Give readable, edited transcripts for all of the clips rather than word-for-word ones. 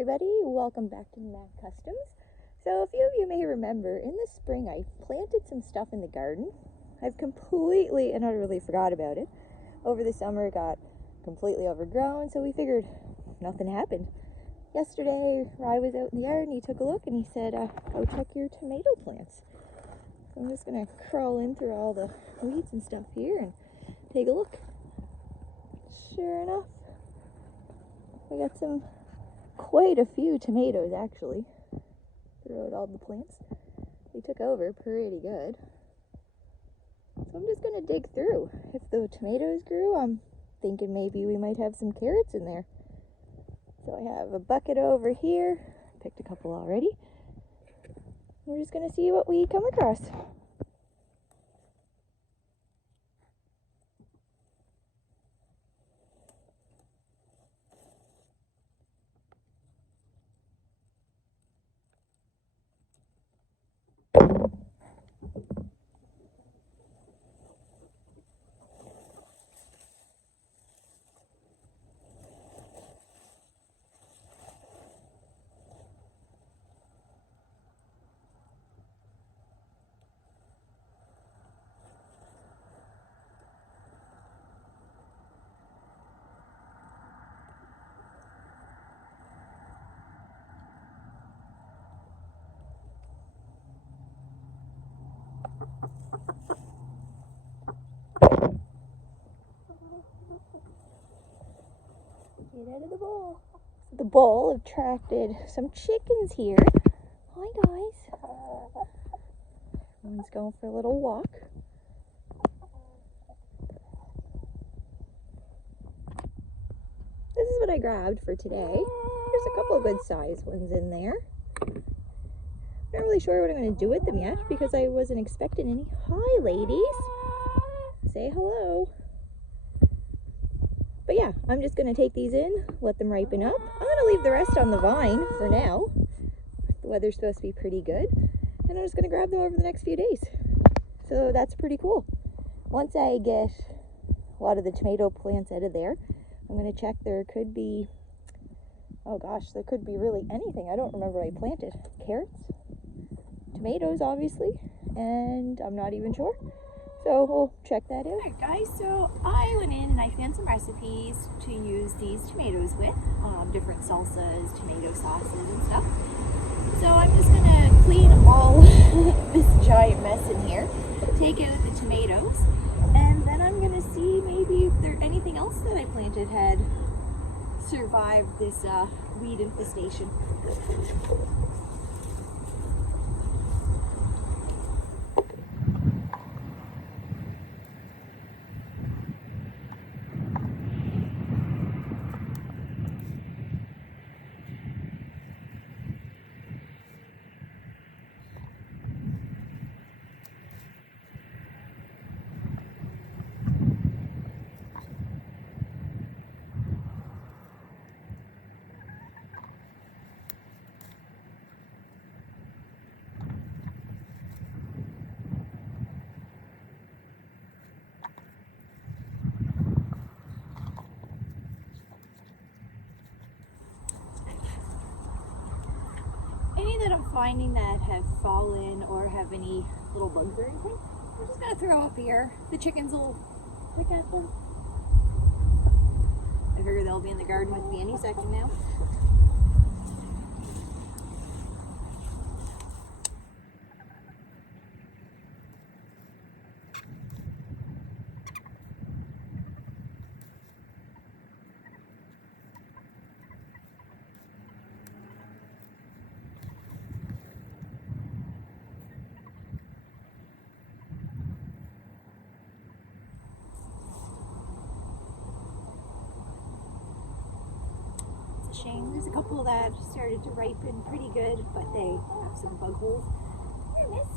everybody, welcome back to Mac Customs. So a few of you may remember in the spring I planted some stuff in the garden. I've completely and utterly forgot about it. Over the summer it got completely overgrown, so we figured nothing happened. Yesterday Rye was out in the yard and he took a look and he said, go check your tomato plants. So I'm just going to crawl in through all the weeds and stuff here and take a look. Sure enough, we got quite a few tomatoes actually throughout all the plants. They took over pretty good. So I'm just going to dig through. If the tomatoes grew, I'm thinking maybe we might have some carrots in there. So I have a bucket over here. Picked a couple already. We're just going to see what we come across. Get out of the bowl. The bowl attracted some chickens here. Hi guys. One's going for a little walk. This is what I grabbed for today. There's a couple of good sized ones in there. Not really sure what I'm going to do with them yet because I wasn't expecting any. Hi ladies. Say hello. But yeah, I'm just going to take these in, let them ripen up. I'm going to leave the rest on the vine for now. The weather's supposed to be pretty good. And I'm just going to grab them over the next few days. So that's pretty cool. Once I get a lot of the tomato plants out of there, I'm going to check. There could be, there could be really anything. I don't remember what I planted. Carrots, tomatoes obviously, and I'm not even sure. So we'll check that out. Alright guys, so I went in and I found some recipes to use these tomatoes with, different salsas, tomato sauces and stuff. So I'm just going to clean all this giant mess in here, take out the tomatoes, and then I'm going to see maybe if there anything else that I planted had survived this weed infestation. Any that I'm finding that have fallen or have any little bugs or anything, I'm just going to throw up here. The chickens will pick at them. I figure they'll be in the garden with me any second now. Shame. There's a couple that started to ripen pretty good, but they have some bug holes. Here, miss.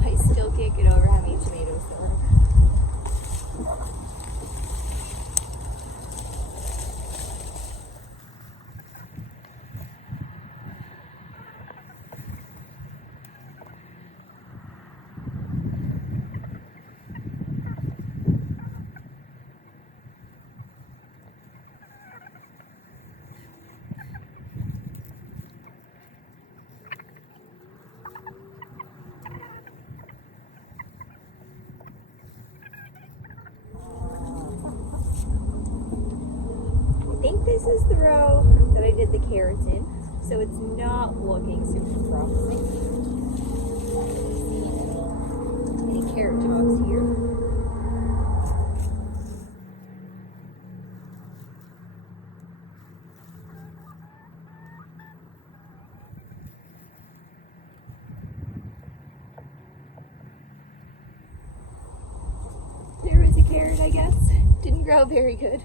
I still can't get over how many tomatoes there were. I think this is the row that I did the carrots in, so it's not looking super promising. Any carrot jobs here? There was a carrot, I guess. Didn't grow very good.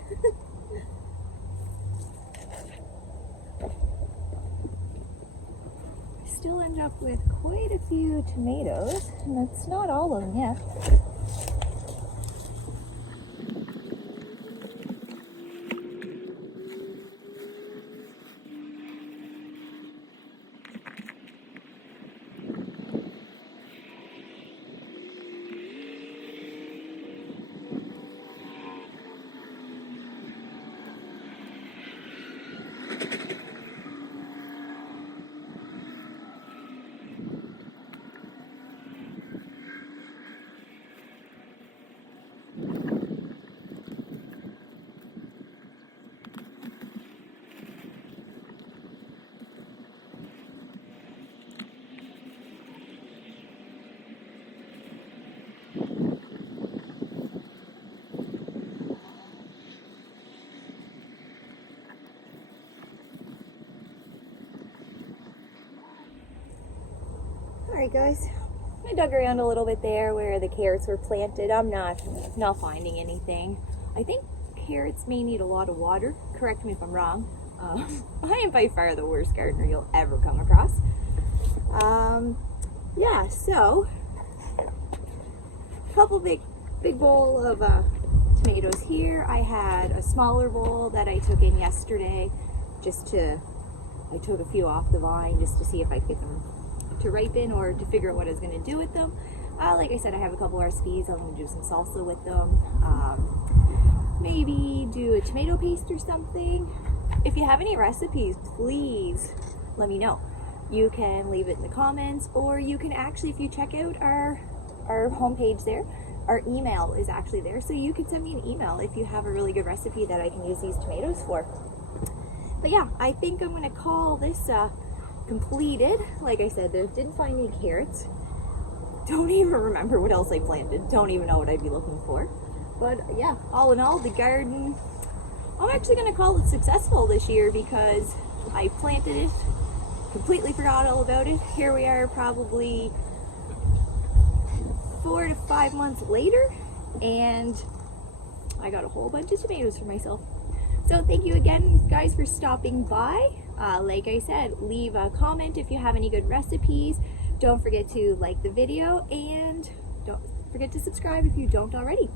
Still end up with quite a few tomatoes, and that's not all of them yet. Alright guys, I dug around a little bit there where the carrots were planted. I'm not finding anything. I think carrots may need a lot of water. Correct me if I'm wrong. I am by far the worst gardener you'll ever come across. Yeah, so a couple big bowl of tomatoes here. I had a smaller bowl that I took in yesterday I took a few off the vine just to see if I could get them to ripen or to figure out what I was going to do with them. Like I said, I have a couple recipes. I'm going to do some salsa with them. Maybe do a tomato paste or something. If you have any recipes, please let me know. You can leave it in the comments, or you can actually, if you check out our homepage there, our email is actually there, so you can send me an email if you have a really good recipe that I can use these tomatoes for. But yeah, I think I'm going to call this completed. Like I said, didn't find any carrots. Don't even remember what else I planted. Don't even know what I'd be looking for. But yeah, all in all, the garden, I'm actually going to call it successful this year because I planted it, completely forgot all about it. Here we are probably 4 to 5 months later, and I got a whole bunch of tomatoes for myself. So thank you again, guys, for stopping by. Like I said, leave a comment if you have any good recipes. Don't forget to like the video, and don't forget to subscribe if you don't already.